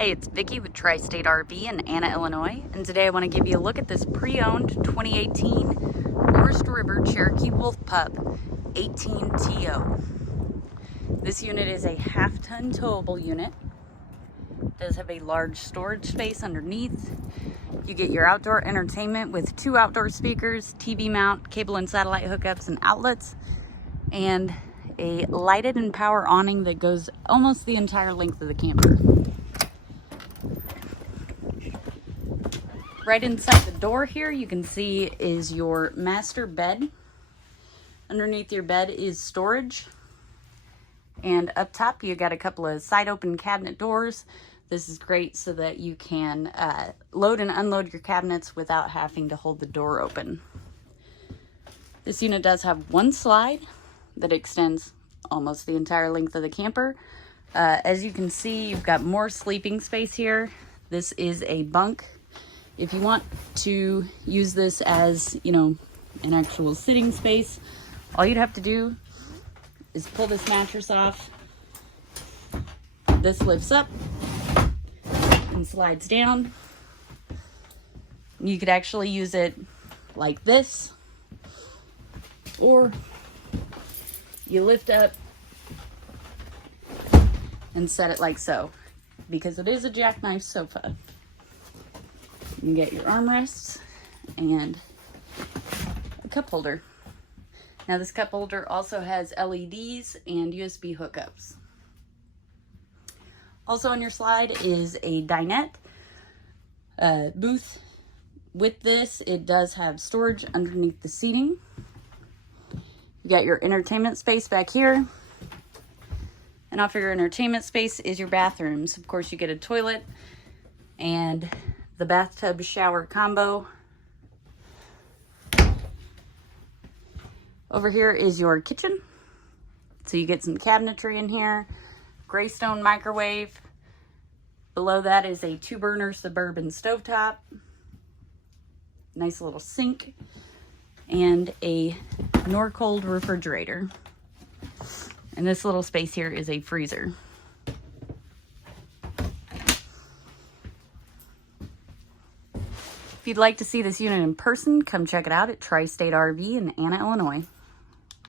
Hey, it's Vicki with Tri-State RV in Anna, Illinois, and today I want to give you a look at this pre-owned 2018 Forest River Cherokee Wolf Pup 18TO. This unit is a half-ton towable unit. It does have a large storage space underneath. You get your outdoor entertainment with 2 outdoor speakers, TV mount, cable and satellite hookups and outlets, and a lighted and power awning that goes almost the entire length of the camper. Right inside the door here, you can see is your master bed. Underneath your bed is storage. And up top, you got a couple of side open cabinet doors. This is great so that you can load and unload your cabinets without having to hold the door open. This unit does have one slide that extends almost the entire length of the camper. As you can see, you've got more sleeping space here. This is a bunk. If you want to use this as, an actual sitting space, all you'd have to do is pull this mattress off. This lifts up and slides down. You could actually use it like this, or you lift up and set it like so, because it is a jackknife sofa. You can get your armrests and a cup holder. Now this cup holder also has LEDs and USB hookups. Also on your slide is a dinette booth. With this, it does have storage underneath the seating. You got your entertainment space back here. And off of your entertainment space is your bathrooms. Of course, you get a toilet and the bathtub shower combo. Over here is your kitchen. So you get some cabinetry in here, Greystone microwave. Below that is a 2-burner Suburban stovetop. Nice little sink and a Norcold refrigerator. And this little space here is a freezer. If you'd like to see this unit in person, come check it out at Tri-State RV in Anna, Illinois.